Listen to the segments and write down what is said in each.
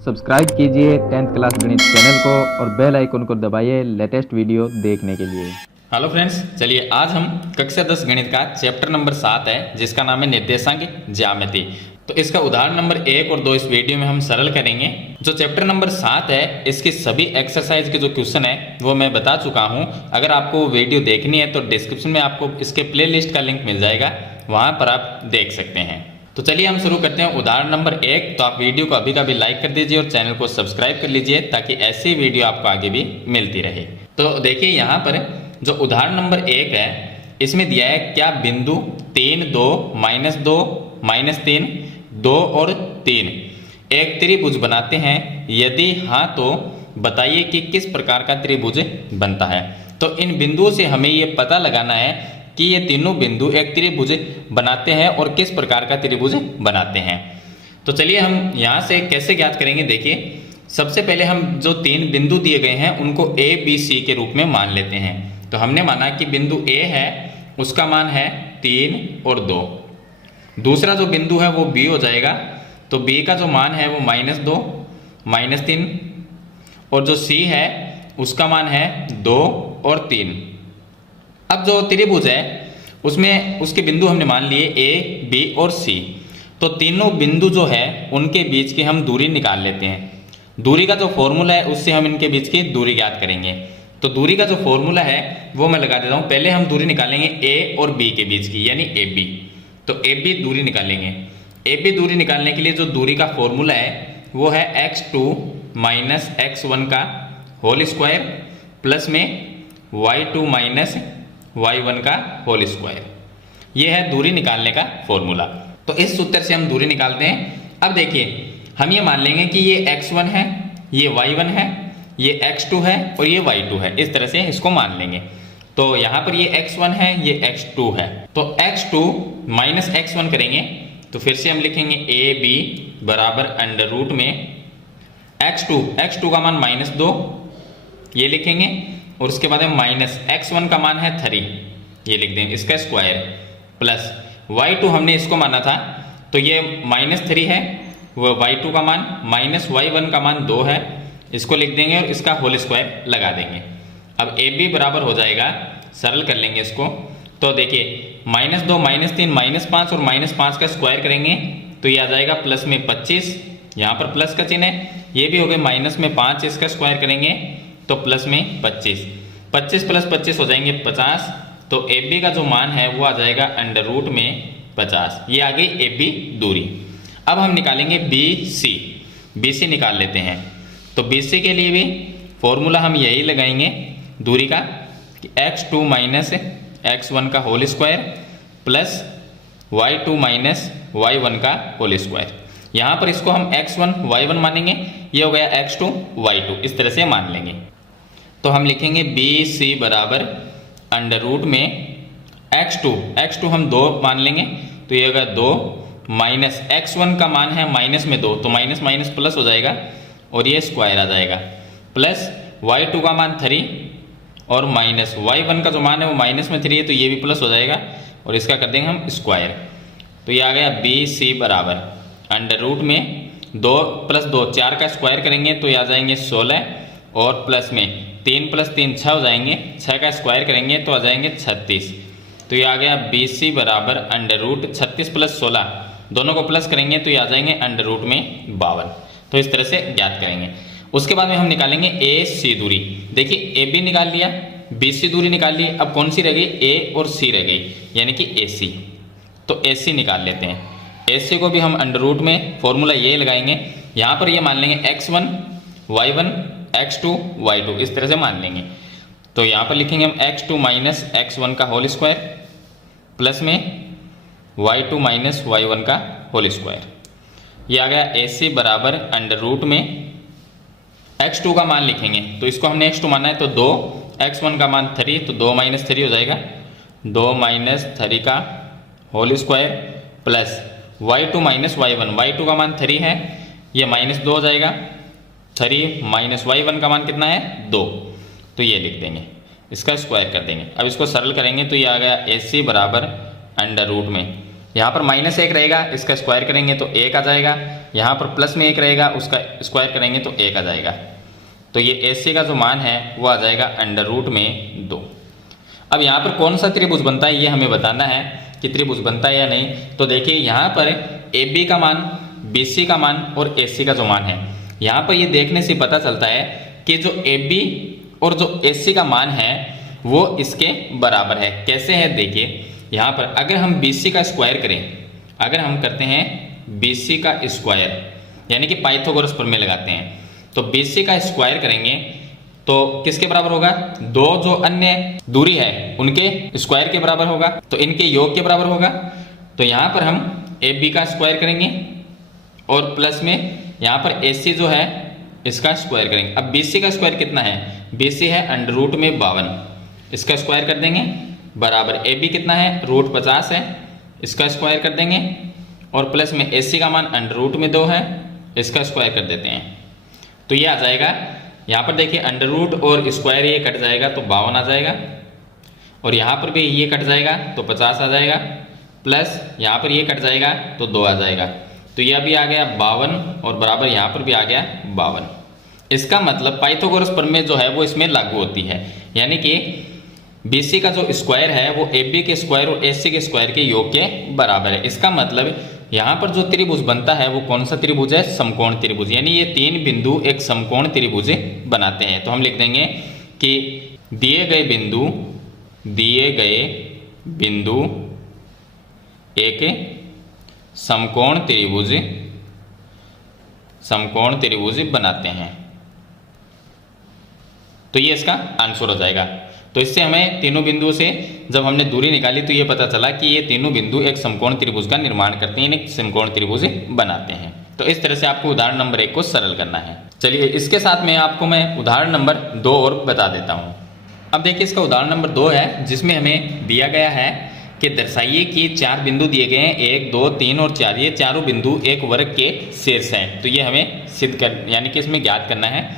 Subscribe कीजिए 10th class गणित channel को और बेल आइकन को दबाइए लेटेस्ट वीडियो देखने के लिए। हेलो फ्रेंड्स, चलिए आज हम कक्षा 10 गणित का चैप्टर नंबर 7 है जिसका नाम है निर्देशांक ज्यामिति। तो इसका उदाहरण नंबर 1 और 2 इस वीडियो में हम सरल करेंगे। जो चैप्टर नंबर 7 है इसकी सभी एक्सरसाइज के जो क्वेश्चन है वो मैं बता चुका हूँ। अगर आपको वीडियो देखनी है तो डिस्क्रिप्शन में आपको इसके प्ले लिस्ट का लिंक मिल जाएगा, वहाँ पर आप देख सकते हैं। तो चलिए हम शुरू करते हैं उदाहरण नंबर 1। तो आप वीडियो को अभी का भी लाइक कर दीजिए और चैनल को सब्सक्राइब कर लीजिए ताकि ऐसी वीडियो आपको आगे भी मिलती रहे। तो देखिए यहाँ पर जो उदाहरण नंबर 1 है इसमें दिया है क्या बिंदु 3, 2, -2, -3, 2 और 3 एक त्रिभुज बनाते हैं? यदि हाँ तो बताइए कि किस प्रकार का त्रिभुज बनता है। तो इन बिंदुओं से हमें ये पता लगाना है कि ये तीनों बिंदु एक त्रिभुज बनाते हैं और किस प्रकार का त्रिभुज बनाते हैं। तो चलिए हम यहाँ से कैसे ज्ञात करेंगे। देखिए सबसे पहले हम जो तीन बिंदु दिए गए हैं उनको A, B, C के रूप में मान लेते हैं। तो हमने माना कि बिंदु A है उसका मान है 3 और 2। दूसरा जो बिंदु है वो B हो जाएगा, तो B का जो मान है वो -2, -3 और जो C है उसका मान है 2 और 3। अब जो त्रिभुज है उसमें उसके बिंदु हमने मान लिए A, B और C। तो तीनों बिंदु जो है उनके बीच की हम दूरी निकाल लेते हैं। दूरी का जो फॉर्मूला है उससे हम इनके बीच की दूरी ज्ञात करेंगे। तो दूरी का जो फॉर्मूला है वो मैं लगा देता हूँ। पहले हम दूरी निकालेंगे A और B के बीच की, यानी AB। तो AB दूरी निकालेंगे। AB दूरी निकालने के लिए जो दूरी का फॉर्मूला है वो है x2 - x1 का होल स्क्वायर प्लस में y2 - y1 का होल स्क्वायर। ये है दूरी निकालने का फॉर्मूला। तो इस सूत्र से हम दूरी निकालते हैं। अब देखिए हम ये मान लेंगे कि ये x1 है, ये y1 है, ये x2 है और ये y2 है। इस तरह से इसको मान लेंगे। तो यहाँ पर ये x1 है, ये x2 है। तो x2 - x1 करेंगे तो फिर से हम लिखेंगे AB बराबर अंडर रूट में x2 का मान -2 ये लिखेंगे और उसके बाद में -x1 का मान है 3 ये लिख देंगे, इसका स्क्वायर प्लस y2 हमने इसको माना था तो ये -3 है, वो y2 का मान -y1 का मान 2 है, इसको लिख देंगे और इसका होल स्क्वायर लगा देंगे। अब AB बराबर हो जाएगा, सरल कर लेंगे इसको। तो देखिए -2, -3, -5 और -5 का स्क्वायर करेंगे तो ये आ जाएगा प्लस में 25, यहाँ पर प्लस का चिन्ह है। ये भी हो गए माइनस में 5, इसका स्क्वायर करेंगे तो प्लस में 25, 25 प्लस 25 हो जाएंगे 50। तो AB का जो मान है वो आ जाएगा अंडर रूट में 50। ये आ गई AB दूरी। अब हम निकालेंगे BC निकाल लेते हैं। तो BC के लिए भी फॉर्मूला हम यही लगाएंगे दूरी का कि x2 - x1 का whole square plus y2 - y1 का होल स्क्वायर। यहाँ पर इसको हम x1 y1 मानेंगे, ये हो गया x2 y2, इस तरह से मान लेंगे। तो हम लिखेंगे BC बराबर अंडर रूट में x2 हम 2 मान लेंगे तो ये होगा 2 माइनस x1 का मान है माइनस में 2 तो माइनस माइनस प्लस हो जाएगा और ये स्क्वायर आ जाएगा प्लस y2 का मान 3 और माइनस y1 का जो मान है वो माइनस में 3 है तो ये भी प्लस हो जाएगा और इसका कर देंगे हम स्क्वायर। तो ये आ गया BC बराबर अंडर रूट में 2 + 2 4 का स्क्वायर करेंगे तो ये आ जाएंगे 16 और प्लस में 3 + 3 6 हो जाएंगे, 6 का स्क्वायर करेंगे तो आ जाएंगे 36। तो ये आ गया BC बराबर अंडर रूट 36 + 16 दोनों को प्लस करेंगे तो ये आ जाएंगे अंडर रूट में 52। तो इस तरह से ज्ञात करेंगे। उसके बाद में हम निकालेंगे AC दूरी। देखिए AB निकाल लिया, BC दूरी निकाल ली, अब कौन सी रह गई? A और C रह गई, यानी कि AC। तो AC निकाल लेते हैं। AC को भी हम अंडर रूट में फॉर्मूला ये लगाएंगे। यहाँ पर ये मान लेंगे x1 y1 x2 y2, इस तरह से मान लेंगे। तो यहाँ पर लिखेंगे हम x2 - x1 का होल स्क्वायर प्लस में y2 - y1 का होल स्क्वायर। ये आ गया AC बराबर अंडर रूट में x2 का मान लिखेंगे तो इसको हमने x2 माना है तो 2, x1 का मान 3 तो 2 - 3 हो जाएगा, 2 - 3 का whole square plus y2 - y1 का मान 3 है, ये -2 हो जाएगा, 3 - y1 का मान कितना है 2 तो ये लिख देंगे, इसका स्क्वायर कर देंगे। अब इसको सरल करेंगे तो ये आ गया AC बराबर अंडर रूट में यहाँ पर -1 रहेगा, इसका स्क्वायर करेंगे तो 1 आ जाएगा। यहाँ पर +1 रहेगा, उसका स्क्वायर करेंगे तो 1 आ जाएगा। तो ये AC का जो मान है वो आ जाएगा √2। अब यहाँ पर कौन सा त्रिभुज बनता है ये हमें बताना है कि त्रिभुज बनता है या नहीं। तो देखिए यहाँ पर AB का मान, BC का मान और AC का जो मान है, यहाँ पर ये देखने से पता चलता है कि जो AB और जो AC का मान है वो इसके बराबर है। कैसे है देखिए, यहाँ पर अगर हम BC का स्क्वायर करें, अगर हम करते हैं BC का स्क्वायर यानी कि पाइथागोरस प्रमेय लगाते हैं, तो BC का स्क्वायर करेंगे तो किसके बराबर होगा? दो जो अन्य दूरी है उनके स्क्वायर के बराबर होगा, तो इनके योग के बराबर होगा। तो यहाँ पर हम AB का स्क्वायर करेंगे और प्लस में यहाँ पर AC जो है इसका स्क्वायर करेंगे। अब BC का स्क्वायर कितना है? BC है √52, इसका स्क्वायर कर देंगे बराबर AB कितना है? √50 है, इसका स्क्वायर कर देंगे और प्लस में AC का मान √2 है, इसका स्क्वायर कर देते हैं। तो ये आ जाएगा, यहाँ पर देखिए √ और स्क्वायर ये कट जाएगा तो 52 आ जाएगा, और यहाँ पर भी ये कट जाएगा तो 50 आ जाएगा, प्लस यहाँ पर ये कट जाएगा तो 2 आ जाएगा। तो यह भी आ गया 52 और बराबर यहाँ पर भी आ गया 52। इसका मतलब पाइथागोरस प्रमेय जो है वो इसमें लागू होती है, यानी कि BC का जो स्क्वायर है वो AB के स्क्वायर और AC के स्क्वायर के योग के बराबर है। इसका मतलब यहाँ पर जो त्रिभुज बनता है वो कौन सा त्रिभुज है? समकोण त्रिभुज, यानी ये 3 बिंदु एक समकोण त्रिभुज बनाते हैं। तो हम लिख देंगे कि दिए गए बिंदु एक समकोण त्रिभुज बनाते हैं। तो ये इसका आंसर हो जाएगा। तो इससे हमें तीनों बिंदुओं से जब हमने दूरी निकाली तो ये पता चला कि ये तीनों बिंदु एक समकोण त्रिभुज का निर्माण करते हैं, एक समकोण त्रिभुज बनाते हैं। तो इस तरह से आपको उदाहरण नंबर 1 को सरल करना है। चलिए इसके साथ में आपको मैं उदाहरण नंबर 2 और बता देता हूँ। अब देखिए इसका उदाहरण नंबर 2 है, जिसमें हमें दिया गया है कि दर्शाइए कि 4 बिंदु दिए गए हैं, 1, 2, 3 और 4, ये चारों बिंदु एक वर्ग के शीर्ष हैं। तो ये हमें सिद्ध कर यानी कि इसमें ज्ञात करना है।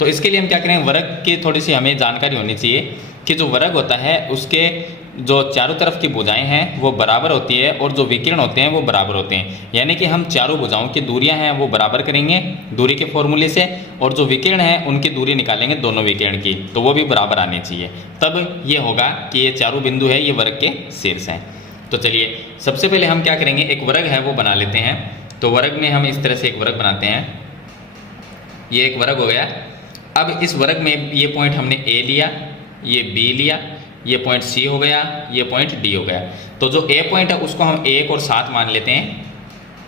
तो इसके लिए हम क्या करें, वर्ग की थोड़ी सी हमें जानकारी होनी चाहिए कि जो वर्ग होता है उसके जो चारों तरफ की भुजाएं हैं वो बराबर होती है और जो विकर्ण होते हैं वो बराबर होते हैं। यानी कि हम चारों भुजाओं की दूरियां हैं वो बराबर करेंगे दूरी के फॉर्मूले से, और जो विकर्ण हैं उनकी दूरी निकालेंगे दोनों विकर्ण की, तो वो भी बराबर आनी चाहिए। तब ये होगा कि ये चारों बिंदु है ये वर्ग के शीर्ष हैं। तो चलिए सबसे पहले हम क्या करेंगे, एक वर्ग है वो बना लेते हैं। तो वर्ग में हम इस तरह से एक वर्ग बनाते हैं, ये एक वर्ग हो गया। अब इस वर्ग में ये पॉइंट हमने A लिया, ये B लिया, ये पॉइंट C हो गया, ये पॉइंट D हो गया। तो जो A पॉइंट है उसको हम 1 और 7 मान लेते हैं,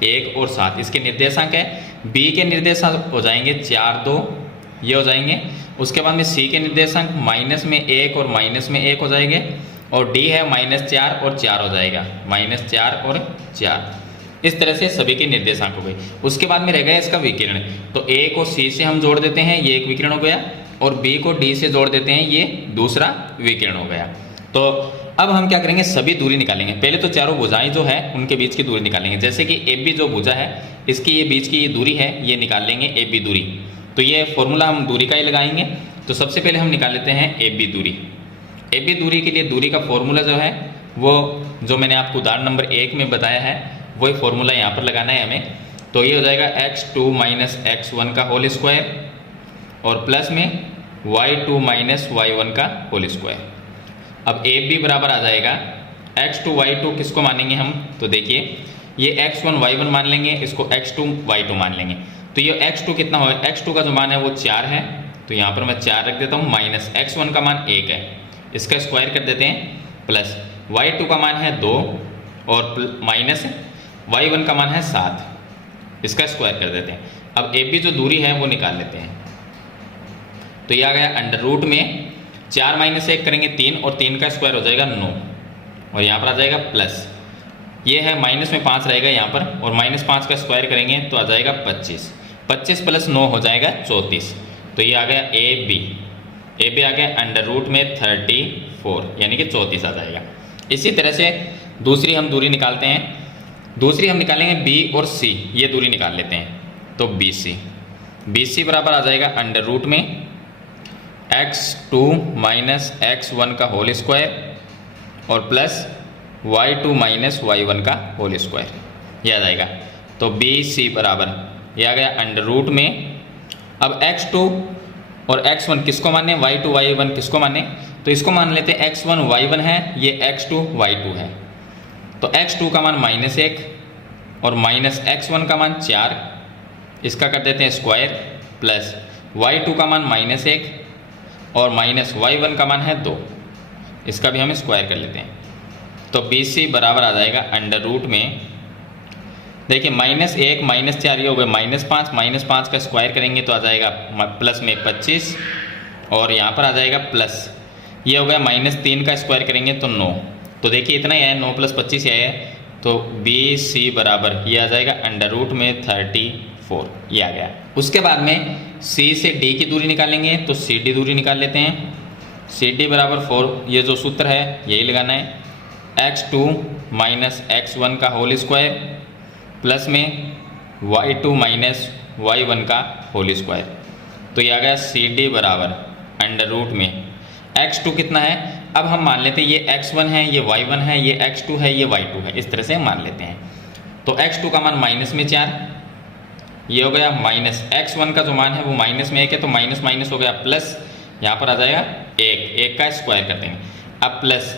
1 और 7 इसके निर्देशांक है। B के निर्देशांक हो जाएंगे 4, 2 ये हो जाएंगे। उसके बाद में C के निर्देशांक माइनस में 1 और माइनस में 1 हो जाएंगे, और D है -4 और 4 हो जाएगा, -4 और 4। इस तरह से सभी के निर्देशांक हो गए। उसके बाद में रह गया इसका विकिरण। तो A को C से हम जोड़ देते हैं, ये एक विकिरण हो गया, और B को D से जोड़ देते हैं, ये दूसरा विकिरण हो गया। तो अब हम क्या करेंगे, सभी दूरी निकालेंगे। पहले तो चारों भुजाएं जो है उनके बीच की दूरी निकालेंगे। जैसे कि AB जो भुजा है इसकी ये बीच की ये दूरी है, ये निकाल लेंगे AB दूरी। तो ये फॉर्मूला हम दूरी का ही लगाएंगे। तो सबसे पहले हम निकाल लेते हैं AB दूरी। AB दूरी के लिए दूरी का फॉर्मूला जो है वो जो मैंने आपको उदाहरण नंबर 1 में बताया है वही फॉर्मूला यहाँ पर लगाना है हमें। तो ये हो जाएगा x2 - x1 का होल स्क्वायर और प्लस में y2 - y1 का होल स्क्वायर। अब AB बराबर आ जाएगा x2 y2 किसको मानेंगे हम, तो देखिए ये x1 y1 मान लेंगे, इसको x2 y2 मान लेंगे। तो ये x2 कितना होगा, x2 का जो मान है वो 4 है, तो यहाँ पर मैं 4 रख देता हूँ, माइनस x1 का मान 1 है, इसका स्क्वायर कर देते हैं, प्लस y2 का मान है 2 और माइनस y1 का मान है 7, इसका स्क्वायर कर देते हैं। अब AB जो दूरी है वो निकाल लेते हैं। तो ये आ गया अंडर रूट में 4 - 1 करेंगे 3 और 3 का स्क्वायर हो जाएगा 9, और यहाँ पर आ जाएगा प्लस, ये है माइनस में 5 रहेगा यहाँ पर, और -5 का स्क्वायर करेंगे तो आ जाएगा 25, 25 + 9 हो जाएगा 34। तो ये आ गया AB आ गया अंडर रूट में 34 यानी कि 34 आ जाएगा। इसी तरह से दूसरी हम दूरी निकालते हैं। दूसरी हम निकालेंगे B और C, ये दूरी निकाल लेते हैं। तो BC बराबर आ जाएगा अंडर रूट में x2 - x1 का होल स्क्वायर और प्लस y2 माइनस y1 का होल स्क्वायर, ये आ जाएगा। तो बी सी बराबर ये आ गया अंडर रूट में। अब x2 और x1 किसको माने, y2 y1 किसको माने, तो इसको मान लेते हैं x1 y1 है, ये x2 y2 है। तो x2 का मान -1 और माइनस x1 का मान 4, इसका कर देते हैं स्क्वायर, प्लस y2 का मान -1 और माइनस y1 का मान है 2, इसका भी हम स्क्वायर कर लेते हैं। तो बी सी बराबर आ जाएगा अंडर रूट में, देखिए -1 -4 ये हो गए -5, -5 का स्क्वायर करेंगे तो आ जाएगा प्लस में 25 और यहाँ पर आ जाएगा प्लस, ये हो गया -3 का स्क्वायर करेंगे तो 9। तो देखिए इतना ही है, 9 + 25 है, तो बी सी बराबर ये आ जाएगा अंडर रूट में 34, ये आ गया। उसके बाद में सी से डी की दूरी निकालेंगे, तो सी डी दूरी निकाल लेते हैं। सी डी बराबर 4, ये जो सूत्र है यही लगाना है, x2 माइनस x1 का होल स्क्वायर प्लस में y2 माइनस y1 का होल स्क्वायर। तो ये आ गया सी डी बराबर अंडर रूट में x2 कितना है, अब हम मान लेते हैं ये x1 है, ये y1 है, ये x2 है, ये y2 है, इस तरह से मान लेते हैं। तो x2 का मान -4, ये हो गया माइनस x1 का जो मान है वो -1 है, तो माइनस माइनस हो गया प्लस, यहाँ पर आ जाएगा 1 का स्क्वायर कर देंगे। अब प्लस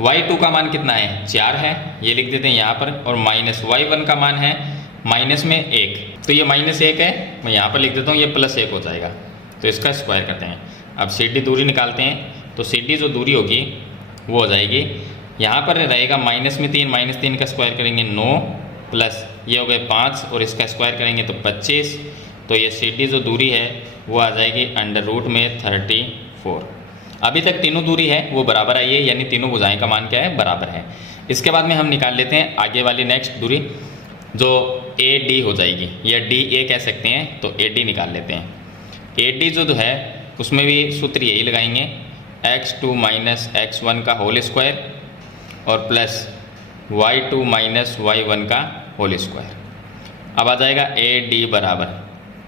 y2 का मान कितना है, 4 है, ये लिख देते हैं यहाँ पर, और माइनस y1 का मान है -1, तो ये -1 है, मैं यहाँ पर लिख देता हूँ, ये +1 हो जाएगा, तो इसका स्क्वायर करते हैं। अब सी डी दूरी निकालते हैं, तो सी डी जो दूरी होगी वो हो जाएगी, यहाँ पर रहेगा -3 का स्क्वायर करेंगे 9, प्लस ये हो गए 5 और इसका स्क्वायर करेंगे तो 25, तो ये सी डी जो दूरी है वो आ जाएगी अंडर रूट में 34। अभी तक तीनों दूरी है वो बराबर आई है, यानी तीनों भुजाएं का मान क्या है, बराबर है। इसके बाद में हम निकाल लेते हैं आगे वाली नेक्स्ट दूरी, जो ए डी हो जाएगी, या डी ए कह सकते हैं, तो ए डी निकाल लेते हैं। ए डी जो है उसमें भी सूत्र यही लगाएंगे, x2 माइनस x1 का होल स्क्वायर और प्लस y2 माइनस y1 का होल स्क्वायर। अब आ जाएगा ए डी बराबर,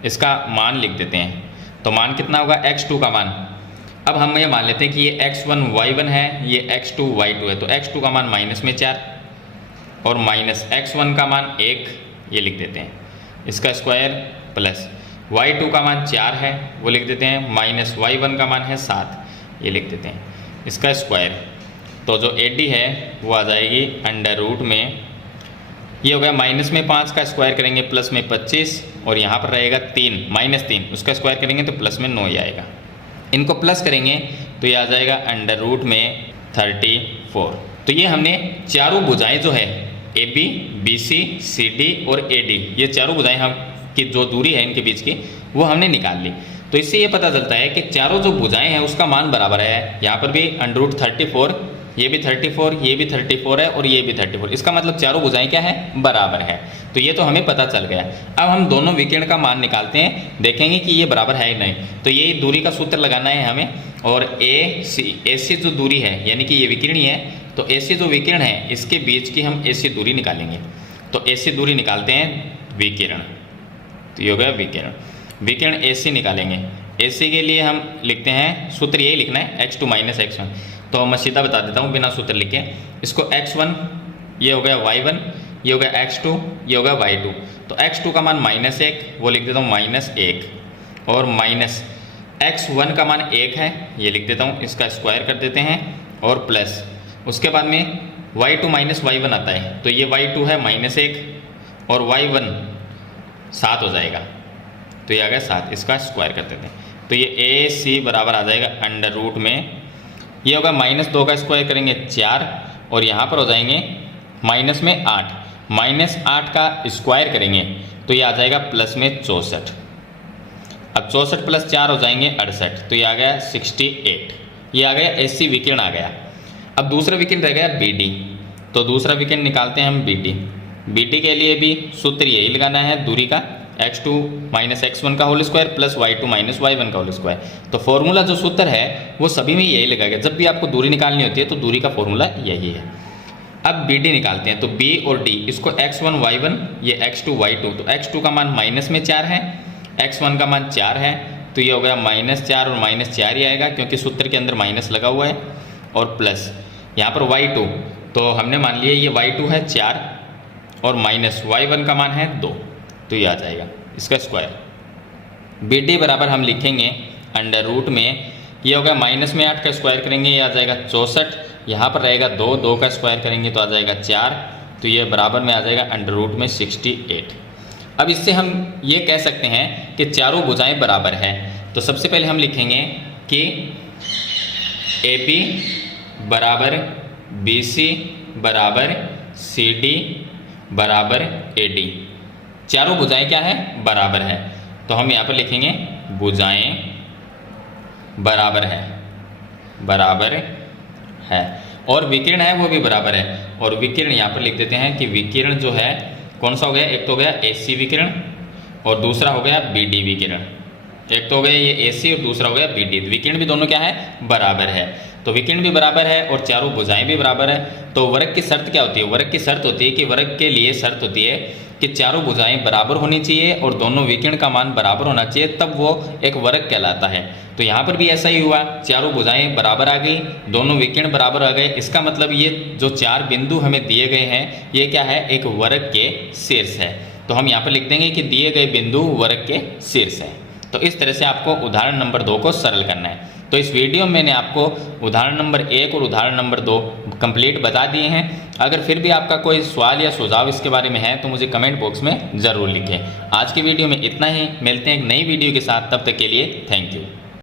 इसका मान लिख देते हैं, तो मान कितना होगा, x2 का मान। अब हम ये मान लेते हैं कि ये x1 y1 है, ये x2 y2 है, तो x2 का मान -4 और माइनस x1 का मान 1, ये लिख देते हैं, इसका स्क्वायर, प्लस y2 का मान 4 है, वो लिख देते हैं, माइनस y1 का मान है 7, ये लिख देते हैं, इसका स्क्वायर। तो जो ए डी है वो आ जाएगी अंडर रूट में, ये हो गया -5 का स्क्वायर करेंगे प्लस में 25 और यहाँ पर रहेगा -3, उसका स्क्वायर करेंगे तो प्लस में 9 ही आएगा। इनको प्लस करेंगे तो ये आ जाएगा अंडर रूट में 34। तो ये हमने चारों भुजाएं जो है A B, B C, C D और ए डी, ये चारों भुजाएं हम की जो दूरी है इनके बीच की वो हमने निकाल ली। तो इससे ये पता चलता है कि चारों जो भुजाएं हैं उसका मान बराबर है। यहाँ पर भी अंडर रूट 34, ये भी 34, ये भी 34 है और ये भी 34, इसका मतलब चारों भुजाएं क्या है, बराबर है। तो ये तो हमें पता चल गया। अब हम दोनों विकर्ण का मान निकालते हैं, देखेंगे कि ये बराबर है या नहीं। तो ये दूरी का सूत्र लगाना है हमें, और ए सी जो दूरी है यानी कि ये विकिरणी है, तो ए सी जो विकिरण है इसके बीच की हम ए सी दूरी निकालेंगे। तो ए सी दूरी निकालते हैं विकिरण, तो ये हो गया विकिरण। विकिरण ए सी निकालेंगे, ए सी के लिए हम लिखते हैं, सूत्र यही लिखना है x2 माइनस x1। तो मैं सीधा बता देता हूँ बिना सूत्र लिखे, इसको x1 ये हो गया y1, ये हो गया x2, ये हो गया y2। तो x2 का मान -1, वो लिख देता हूँ -1, और माइनस x1 का मान 1 है, ये लिख देता हूँ, इसका स्क्वायर कर देते हैं, और प्लस उसके बाद में y2 माइनस y1 आता है, तो ये y2 है -1 और y1 7 हो जाएगा, तो ये आ गया 7, इसका स्क्वायर कर देते हैं। तो ये ए सी बराबर आ जाएगा अंडर रूट में, ये होगा -2 का स्क्वायर करेंगे 4, और यहाँ पर हो जाएंगे माइनस में 8, -8 का स्क्वायर करेंगे तो ये आ जाएगा प्लस में 64। अब 64 प्लस 4 हो जाएंगे 68, तो ये आ गया 68, ये आ गया एसी विकिरण आ गया। अब दूसरा विकिरण रह गया बी डी, तो दूसरा विकिरण निकालते हैं हम बी डी। बी डी के लिए भी सूत्र यही लगाना है दूरी का, x2 माइनस x1 का whole square plus y2 minus y1 का होल स्क्वायर। तो फॉर्मूला जो सूत्र है वो सभी में यही लगाएगा, जब भी आपको दूरी निकालनी होती है तो दूरी का फॉर्मूला यही है। अब बी डी निकालते हैं, तो b और d, इसको x1 y1, ये x2 y2, तो x2 का मान -4 है, x1 का मान 4 है, तो ये हो गया -4 और -4 ही आएगा क्योंकि सूत्र के अंदर माइनस लगा हुआ है, और प्लस यहाँ पर y2, तो हमने मान लिया ये y2 है 4 और माइनस y1 का मान है 2, तो ये आ जाएगा इसका स्क्वायर। BD बराबर हम लिखेंगे अंडर रूट में, ये होगा माइनस में 8 का स्क्वायर करेंगे ये आ जाएगा 64, यहाँ पर रहेगा 2 का स्क्वायर करेंगे तो आ जाएगा 4, तो ये बराबर में आ जाएगा अंडर रूट में 68। अब इससे हम ये कह सकते हैं कि चारों भुजाएं बराबर है। तो सबसे पहले हम लिखेंगे कि AP बराबर BC बराबर CD बराबर AD, चारों भुजाएं क्या है, बराबर है। तो हम यहाँ पर लिखेंगे भुजाएं बराबर है और विकिरण है वो भी बराबर है। और विकिरण यहाँ पर लिख देते हैं कि विकिरण जो है कौन सा हो गया, एक तो हो गया AC विकिरण और दूसरा हो गया BD विकिरण। एक तो हो गया ये AC और दूसरा हो गया BD, विकिरण भी दोनों क्या है, बराबर है। तो विकिरण भी बराबर है और चारों भुजाएं भी बराबर है। तो वर्ग की शर्त क्या होती है, वर्ग की शर्त होती है कि वर्ग के लिए शर्त होती है कि चारों भुजाएं बराबर होनी चाहिए और दोनों विकिरण का मान बराबर होना चाहिए, तब वो एक वर्ग कहलाता है। तो यहाँ पर भी ऐसा ही हुआ, चारों भुजाएं बराबर आ गई, दोनों विकिरण बराबर आ गए। इसका मतलब ये जो 4 बिंदु हमें दिए गए हैं ये क्या है, एक वर्ग के शीर्ष है। तो हम यहाँ पर लिख देंगे कि दिए गए बिंदु वर्ग के शीर्ष है। तो इस तरह से आपको उदाहरण नंबर 2 को सरल करना है। तो इस वीडियो में मैंने आपको उदाहरण नंबर 1 और उदाहरण नंबर 2 कंप्लीट बता दिए हैं। अगर फिर भी आपका कोई सवाल या सुझाव इसके बारे में है तो मुझे कमेंट बॉक्स में ज़रूर लिखें। आज की वीडियो में इतना ही, मिलते हैं एक नई वीडियो के साथ, तब तक के लिए थैंक यू।